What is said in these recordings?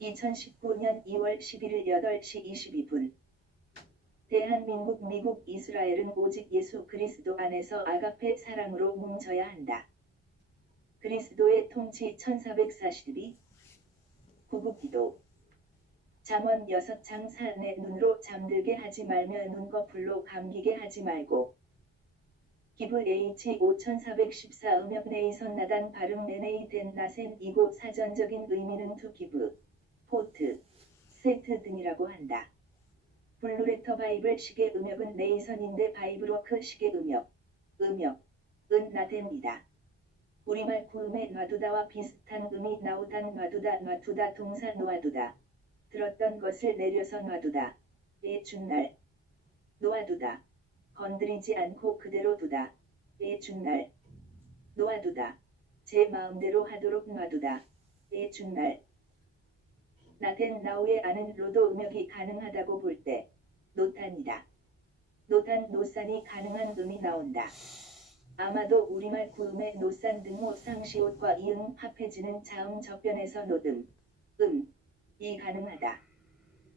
2019년 2월 11일 8시 22분 대한민국 미국 이스라엘은 오직 예수 그리스도 안에서 아가페 사랑으로 뭉쳐야 한다. 그리스도의 통치 1442 구국기도 잠언 6장 4내 눈으로 잠들게 하지 말며 눈꺼풀로 감기게 하지 말고 기브 H 5414 음역 네이선 나단 발음 네네이 된 나센 이고 사전적인 의미는 투 기브, 포트, 세트 등이라고 한다. 블루레터 바이블 식의 음역은 네이선인데 바이블워크 식의 음역은 나덴이다. 우리말 구음의 놔두다와 비슷한 음이 나오단 놔두다 동사 놓아두다. 들었던 것을 내려서 놔두다.에 준날 놓아두다. 건드리지 않고 그대로 두다.에 준날 놓아두다. 제 마음대로 하도록 놔두다.에 준날 나덴 나우의 아는 로도 음역이 가능하다고 볼 때 노탄이다. 노탄 노산이 가능한 음이 나온다. 아마도 우리말 구음의 노산 등호 상시옷과 이응 합해지는 자음 접변에서 이 가능하다.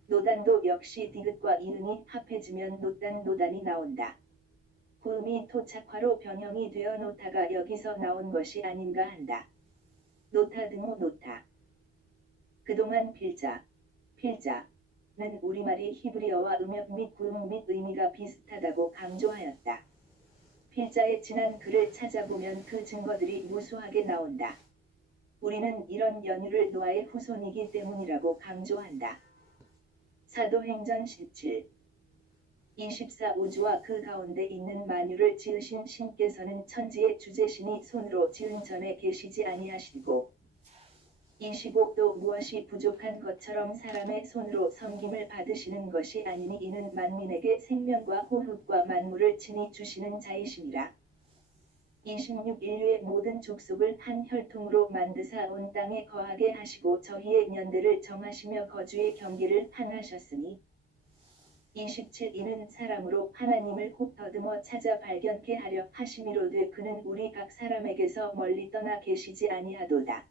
노단도 역시 디귿과 이응이 합해지면 노단이 나온다. 구음이 토착화로 변형이 되어 노타가 여기서 나온 것이 아닌가 한다. 노타 등호 노타. 그동안 필자는 우리말이 히브리어와 음역 및 구음 및 의미가 비슷하다고 강조하였다. 필자의 지난 글을 찾아보면 그 증거들이 무수하게 나온다. 우리는 이런 연유를 노아의 후손이기 때문이라고 강조한다. 사도행전 17, 24 우주와 그 가운데 있는 만유를 지으신 신께서는 천지의 주재신이 손으로 지은 전에 계시지 아니하시고 25 또 무엇이 부족한 것처럼 사람의 손으로 섬김을 받으시는 것이 아니니 이는 만민에게 생명과 호흡과 만물을 친히 주시는 자이시니라. 26 인류의 모든 족속을 한 혈통으로 만드사 온 땅에 거하게 하시고 저희의 연대를 정하시며 거주의 경계를 하나셨으니 27 이는 사람으로 하나님을 혹 더듬어 찾아 발견케 하려 하심이로되 그는 우리 각 사람에게서 멀리 떠나 계시지 아니하도다.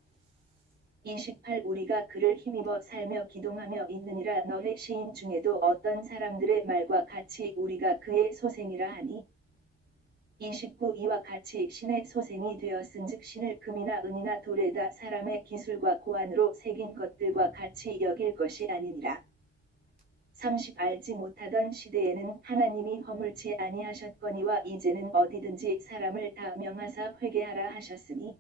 28 우리가 그를 힘입어 살며 기동하며 있느니라. 너의 시인 중에도 어떤 사람들의 말과 같이 우리가 그의 소생이라 하니 29 이와 같이 신의 소생이 되었은즉 신을 금이나 은이나 돌에다 사람의 기술과 고안으로 새긴 것들과 같이 여길 것이 아니니라. 30 알지 못하던 시대에는 하나님이 허물치 아니하셨거니와 이제는 어디든지 사람을 다 명하사 회개하라 하셨으니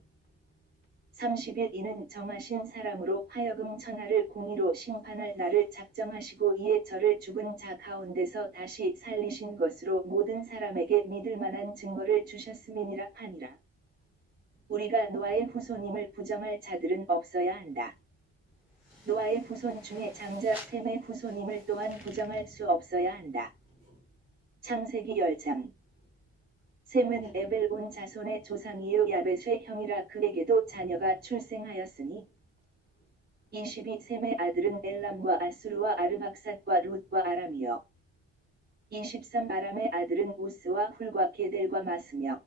31 이는 정하신 사람으로 하여금 천하를 공의로 심판할 날을 작정하시고 이에 저를 죽은 자 가운데서 다시 살리신 것으로 모든 사람에게 믿을 만한 증거를 주셨음이니라 하니라. 우리가 노아의 후손임을 부정할 자들은 없어야 한다. 노아의 후손 중에 장자 셈의 후손임을 또한 부정할 수 없어야 한다. 창세기 10장 셈은 에벨 온 자손의 조상이요 야벳의 형이라 그에게도 자녀가 출생하였으니 22 셈의 아들은 엘람과 아수르와 아르박삿과 룻과 아람이요 23 아람의 아들은 우스와 훌과 게델과 마스며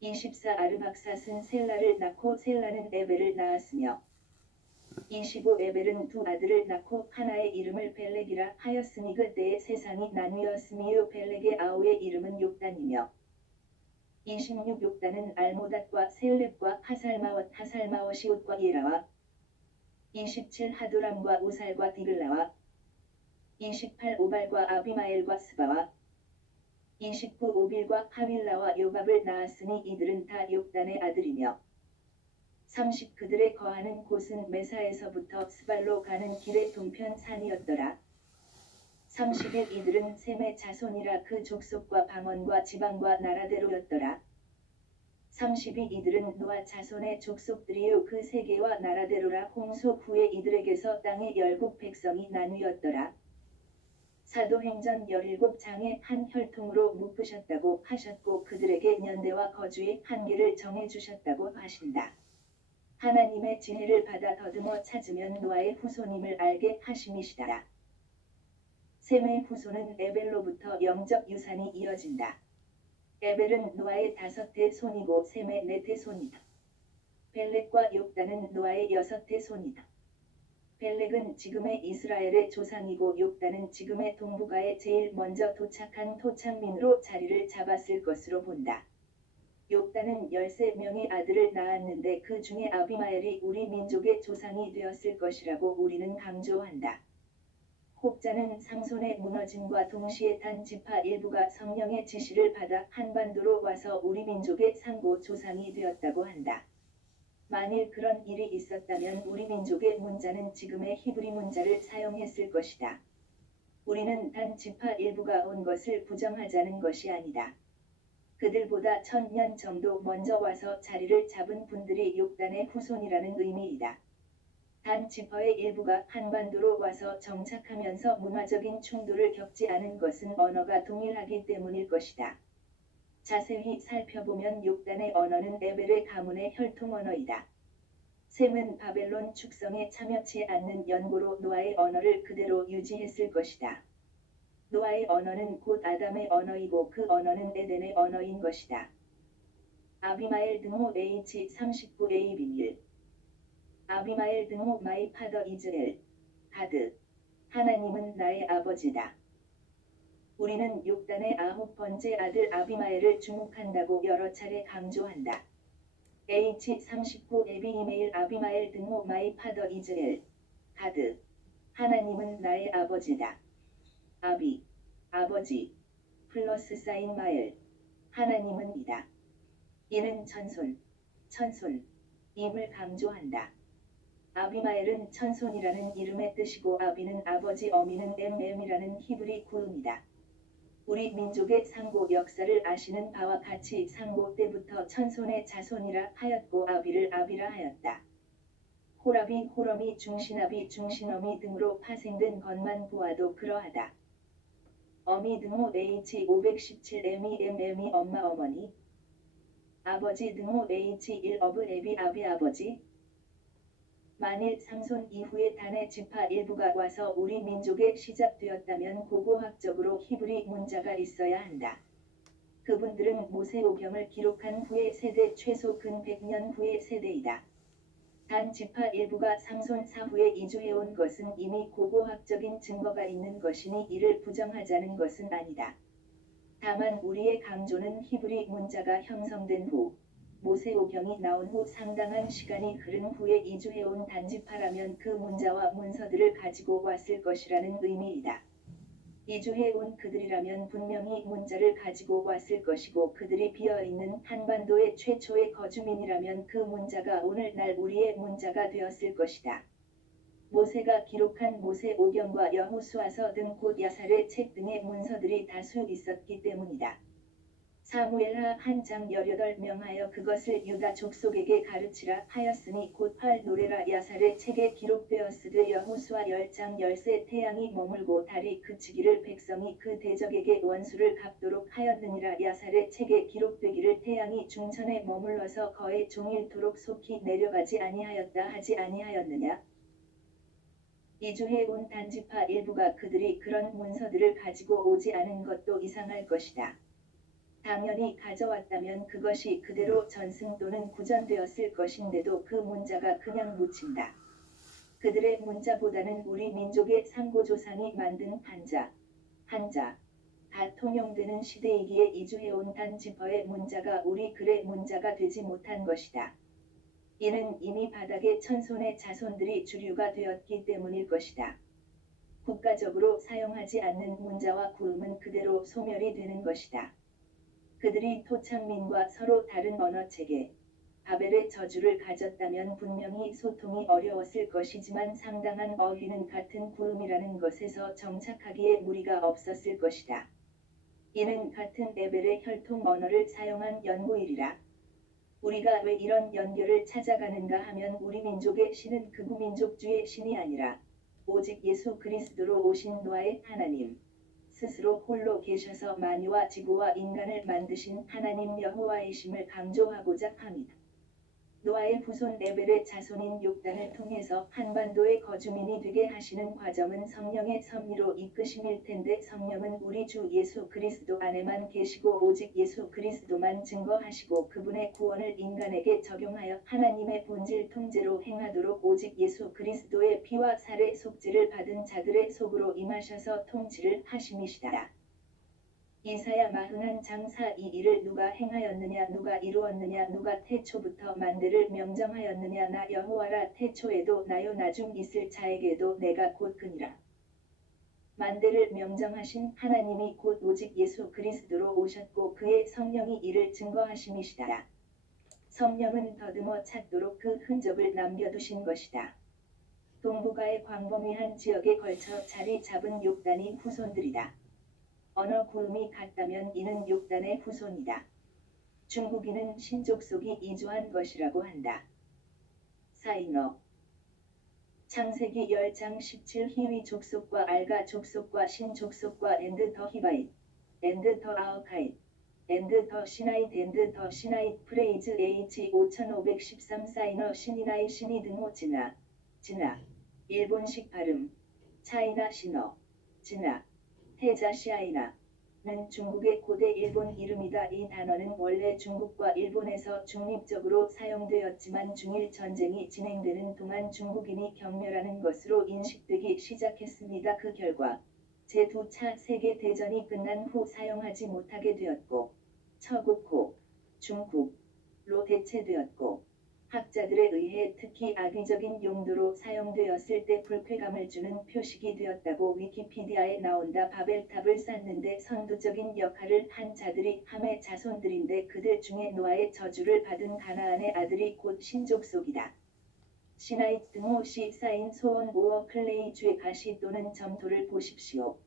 24 아르박삿은 셀라를 낳고 셀라는 에벨을 낳았으며 25 에벨은 두 아들을 낳고 하나의 이름을 벨렉이라 하였으니 그때의 세상이 나뉘었으며 벨렉의 아우의 이름은 욕단이며 26 욕단은 알모닷과 셀렙과 하살마워시옷과 예라와 27 하두람과 우살과 디글라와 28 오발과 아비마엘과 스바와 29 오빌과 하윌라와 요밥을 낳았으니 이들은 다 욕단의 아들이며 30 그들의 거하는 곳은 메사에서부터 스발로 가는 길의 동편 산이었더라. 31 이들은 셈의 자손이라 그 족속과 방언과 지방과 나라대로였더라. 32 이들은 노아 자손의 족속들이요 그 세계와 나라대로라. 홍수 후에 이들에게서 땅의 열국 백성이 나뉘었더라. 사도행전 17장에 한 혈통으로 묶으셨다고 하셨고 그들에게 연대와 거주의 한계를 정해주셨다고 하신다. 하나님의 지혜를 받아 더듬어 찾으면 노아의 후손임을 알게 하심이시더라. 셈의 후손은 에벨로부터 영적 유산이 이어진다. 에벨은 노아의 5대 손이고 셈의 4대 손이다. 벨렉과 욕단은 노아의 6대 손이다. 벨렉은 지금의 이스라엘의 조상이고 욕단은 지금의 동북아에 제일 먼저 도착한 토착민으로 자리를 잡았을 것으로 본다. 욕단은 13명의 아들을 낳았는데 그 중에 아비마엘이 우리 민족의 조상이 되었을 것이라고 우리는 강조한다. 혹자는 삼손의 무너짐과 동시에 단 지파 일부가 성령의 지시를 받아 한반도로 와서 우리 민족의 상고 조상이 되었다고 한다. 만일 그런 일이 있었다면 우리 민족의 문자는 지금의 히브리 문자를 사용했을 것이다. 우리는 단 지파 일부가 온 것을 부정하자는 것이 아니다. 그들보다 1000년 정도 먼저 와서 자리를 잡은 분들이 욕단의 후손이라는 의미이다. 단 지파의 일부가 한반도로 와서 정착하면서 문화적인 충돌을 겪지 않은 것은 언어가 동일하기 때문일 것이다. 자세히 살펴보면 욕단의 언어는 에벨의 가문의 혈통 언어이다. 셈은 바벨론 축성에 참여치 않는 연고로 노아의 언어를 그대로 유지했을 것이다. 노아의 언어는 곧 아담의 언어이고 그 언어는 에덴의 언어인 것이다. 아비마엘 등호 H39A 비밀 아비마엘 등호 마이 파더 이즈엘 가드 하나님은 나의 아버지다. 우리는 욕단의 9번째 아들 아비마엘을 주목한다고 여러 차례 강조한다. H39 에비 이메일 아비마엘 등호 마이 파더 이즈엘 가드 하나님은 나의 아버지다. 아비 아버지 플러스 사인 마엘 하나님은 이다. 이는 천손임을 강조한다. 아비마엘은 천손이라는 이름의 뜻이고 아비는 아버지 어미는 MM이라는 히브리 구음이다. 우리 민족의 상고 역사를 아시는 바와 같이 상고 때부터 천손의 자손이라 하였고 아비를 아비라 하였다. 호라비 호러미 중신아비 중신어미 등으로 파생된 것만 보아도 그러하다. 어미 등호 H517 MEMM이 엄마 어머니 아버지 등호 H1 어브 애비 아비 아버지 만일 삼손 이후에 단의 지파 일부가 와서 우리 민족에 시작되었다면 고고학적으로 히브리 문자가 있어야 한다. 그분들은 모세오경을 기록한 후의 세대 최소 근 100년 후의 세대이다. 단 지파 일부가 삼손 사후에 이주해온 것은 이미 고고학적인 증거가 있는 것이니 이를 부정하자는 것은 아니다. 다만 우리의 강조는 히브리 문자가 형성된 후 모세오경이 나온 후 상당한 시간이 흐른 후에 이주해온 단지파라면 그 문자와 문서들을 가지고 왔을 것이라는 의미이다. 이주해온 그들이라면 분명히 문자를 가지고 왔을 것이고 그들이 비어있는 한반도의 최초의 거주민이라면 그 문자가 오늘날 우리의 문자가 되었을 것이다. 모세가 기록한 모세오경과 여호수아서 등 곧 야살의 책 등의 문서들이 다수 있었기 때문이다. 사무엘하 한 장 18명하여 그것을 유다 족속에게 가르치라 하였으니 곧 활 노래라 야살의 책에 기록되었으되 여호수아 10장 13 태양이 머물고 달이 그치기를 백성이 그 대적에게 원수를 갚도록 하였느니라 야살의 책에 기록되기를 태양이 중천에 머물러서 거의 종일토록 속히 내려가지 아니하였다 하지 아니하였느냐. 이주해 온 단지파 일부가 그들이 그런 문서들을 가지고 오지 않은 것도 이상할 것이다. 당연히 가져왔다면 그것이 그대로 전승 또는 구전되었을 것인데도 그 문자가 그냥 묻힌다. 그들의 문자보다는 우리 민족의 상고조상이 만든 한자, 다 통용되는 시대이기에 이주해온 단지파의 문자가 우리 글의 문자가 되지 못한 것이다. 이는 이미 바닥의 천손의 자손들이 주류가 되었기 때문일 것이다. 국가적으로 사용하지 않는 문자와 구음은 그대로 소멸이 되는 것이다. 그들이 토착민과 서로 다른 언어체계, 바벨의 저주를 가졌다면 분명히 소통이 어려웠을 것이지만 상당한 어휘는 같은 구음이라는 것에서 정착하기에 무리가 없었을 것이다. 이는 같은 에벨의 혈통 언어를 사용한 연고일이라. 우리가 왜 이런 연결을 찾아가는가 하면 우리 민족의 신은 극우 민족주의 신이 아니라 오직 예수 그리스도로 오신 노아의 하나님. 스스로 홀로 계셔서 만유와 지구와 인간을 만드신 하나님 여호와이심을 강조하고자 합니다. 노아의 후손 에벨의 자손인 욕단을 통해서 한반도의 거주민이 되게 하시는 과정은 성령의 섭리로 이끄심일 텐데 성령은 우리 주 예수 그리스도 안에만 계시고 오직 예수 그리스도만 증거하시고 그분의 구원을 인간에게 적용하여 하나님의 본질 통제로 행하도록 오직 예수 그리스도의 피와 살의 속죄를 받은 자들의 속으로 임하셔서 통치를 하심이시다. 이사야 41장 4 이 일을 누가 행하였느냐 누가 이루었느냐 누가 태초부터 만대를 명정하였느냐 나 여호와라 태초에도 나요 나중 있을 자에게도 내가 곧 그니라. 만대를 명정하신 하나님이 곧 오직 예수 그리스도로 오셨고 그의 성령이 이를 증거하심이시다. 성령은 더듬어 찾도록 그 흔적을 남겨두신 것이다. 동북아의 광범위한 지역에 걸쳐 자리 잡은 욕단이 후손들이다. 언어 구음이 같다면 이는 욕단의 후손이다. 중국인은 신족 속이 이주한 것이라고 한다. 사인어 창세기 10장 17 히위 족속과 알가 족속과 신 족속과 앤드 더 히바잇 앤드 더 아우카잇 앤드 더 시나잇 앤드 더 시나잇 프레이즈 H 5513 사인어 신이나이 신이 등호 진아 일본식 발음 차이나 신어 진아 해자시아이나는 중국의 고대 일본 이름이다. 이 단어는 원래 중국과 일본에서 중립적으로 사용되었지만 중일 전쟁이 진행되는 동안 중국인이 경멸하는 것으로 인식되기 시작했습니다. 그 결과 제2차 세계대전이 끝난 후 사용하지 못하게 되었고 처국호, 중국로 대체되었고 학자들에 의해 특히 악의적인 용도로 사용되었을 때 불쾌감을 주는 표식이 되었다고 위키피디아에 나온다. 바벨탑을 쌓는데 선두적인 역할을 한 자들이 함의 자손들인데 그들 중에 노아의 저주를 받은 가나안의 아들이 곧 신족속이다. 시나잇 등호시 쌓인 소원 오어 클레이 죄 가시 또는 점토를 보십시오.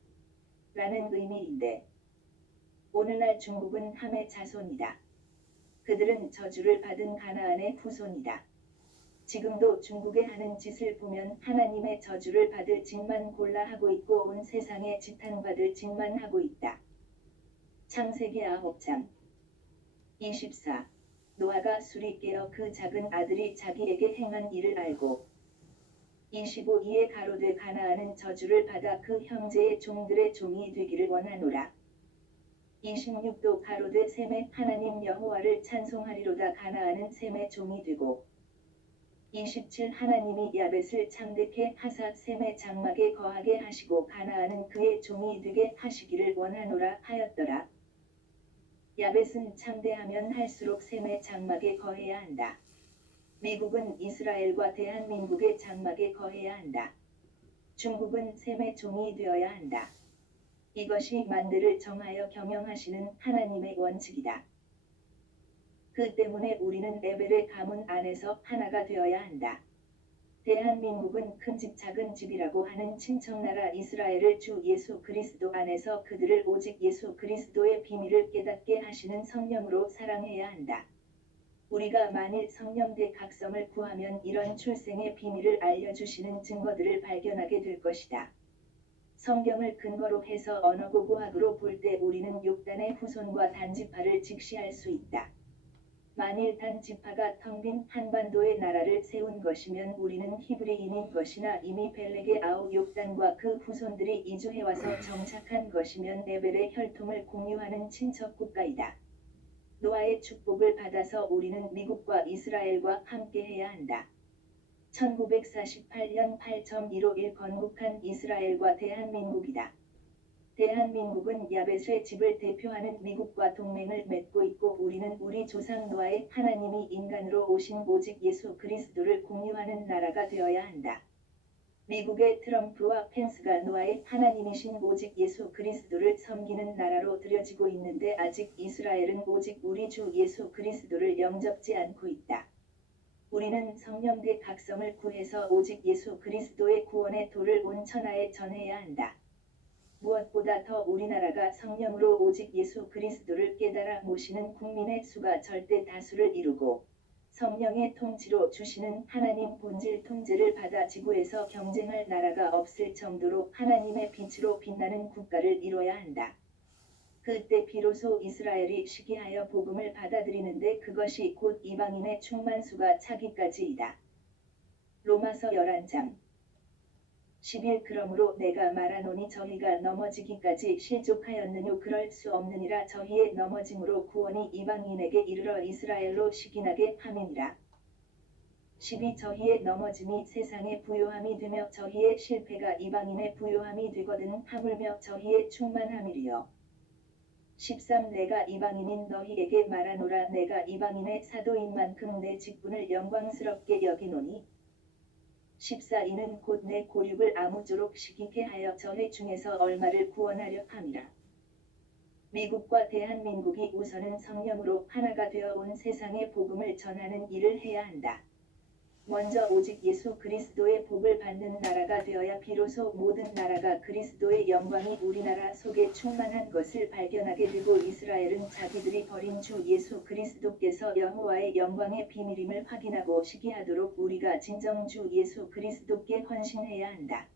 라는 의미인데 오늘날 중국은 함의 자손이다. 그들은 저주를 받은 가나안의 후손이다. 지금도 중국에 하는 짓을 보면 하나님의 저주를 받을 짓만 골라 하고 있고 온 세상에 지탄받을 짓만 하고 있다. 창세기 9장 24 노아가 술이 깨어 그 작은 아들이 자기에게 행한 일을 알고 25 이에 가로되 가나안은 저주를 받아 그 형제의 종들의 종이 되기를 원하노라. 26도 가로되 셈의 하나님 여호와를 찬송하리로다. 가나안은 셈의 종이 되고 27 하나님이 야벳을 창대케 하사 셈의 장막에 거하게 하시고 가나안은 그의 종이 되게 하시기를 원하노라 하였더라. 야벳은 창대하면 할수록 셈의 장막에 거해야 한다. 미국은 이스라엘과 대한민국의 장막에 거해야 한다. 중국은 셈의 종이 되어야 한다. 이것이 만대를 정하여 경영하시는 하나님의 원칙이다. 그 때문에 우리는 에벨의 가문 안에서 하나가 되어야 한다. 대한민국은 큰 집 작은 집이라고 하는 친척나라 이스라엘을 주 예수 그리스도 안에서 그들을 오직 예수 그리스도의 비밀을 깨닫게 하시는 성령으로 사랑해야 한다. 우리가 만일 성령대 각성을 구하면 이런 출생의 비밀을 알려주시는 증거들을 발견하게 될 것이다. 성경을 근거로 해서 언어고고학으로 볼 때 우리는 욕단의 후손과 단지파를 직시할 수 있다. 만일 단지파가 텅 빈 한반도의 나라를 세운 것이면 우리는 히브리인인 것이나 이미 벨렉의 아우 욕단과 그 후손들이 이주해와서 정착한 것이면 에벨의 혈통을 공유하는 친척 국가이다. 노아의 축복을 받아서 우리는 미국과 이스라엘과 함께해야 한다. 1948년 8.151 건국한 이스라엘과 대한민국이다. 대한민국은 야벳의 집을 대표하는 미국과 동맹을 맺고 있고 우리는 우리 조상 노아의 하나님이 인간으로 오신 오직 예수 그리스도를 공유하는 나라가 되어야 한다. 미국의 트럼프와 펜스가 노아의 하나님이신 오직 예수 그리스도를 섬기는 나라로 들여지고 있는데 아직 이스라엘은 오직 우리 주 예수 그리스도를 영접지 않고 있다. 우리는 성령대 각성을 구해서 오직 예수 그리스도의 구원의 도를 온 천하에 전해야 한다. 무엇보다 더 우리나라가 성령으로 오직 예수 그리스도를 깨달아 모시는 국민의 수가 절대 다수를 이루고 성령의 통치로 주시는 하나님 본질 통제를 받아 지구에서 경쟁할 나라가 없을 정도로 하나님의 빛으로 빛나는 국가를 이뤄야 한다. 그때 비로소 이스라엘이 시기하여 복음을 받아들이는데 그것이 곧 이방인의 충만수가 차기까지이다. 로마서 11장 10일 그러므로 내가 말하노니 저희가 넘어지기까지 실족하였느뇨 그럴 수 없느니라 저희의 넘어짐으로 구원이 이방인에게 이르러 이스라엘로 시기나게 함이니라. 12 저희의 넘어짐이 세상의 부요함이 되며 저희의 실패가 이방인의 부요함이 되거든 하물며 저희의 충만함이리요. 13 내가 이방인인 너희에게 말하노라 내가 이방인의 사도인 만큼 내 직분을 영광스럽게 여기노니 14 이는 곧 내 고륙을 아무쪼록 시기게 하여 저회 중에서 얼마를 구원하려 함이라. 미국과 대한민국이 우선은 성령으로 하나가 되어 온 세상에 복음을 전하는 일을 해야 한다. 먼저 오직 예수 그리스도의 복을 받는 나라가 되어야 비로소 모든 나라가 그리스도의 영광이 우리나라 속에 충만한 것을 발견하게 되고 이스라엘은 자기들이 버린 주 예수 그리스도께서 여호와의 영광의 비밀임을 확인하고 시기하도록 우리가 진정 주 예수 그리스도께 헌신해야 한다.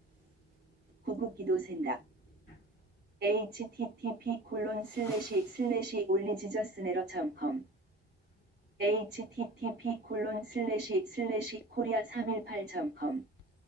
구국기도 생각 http://올리지저스네러.com http://korea318.com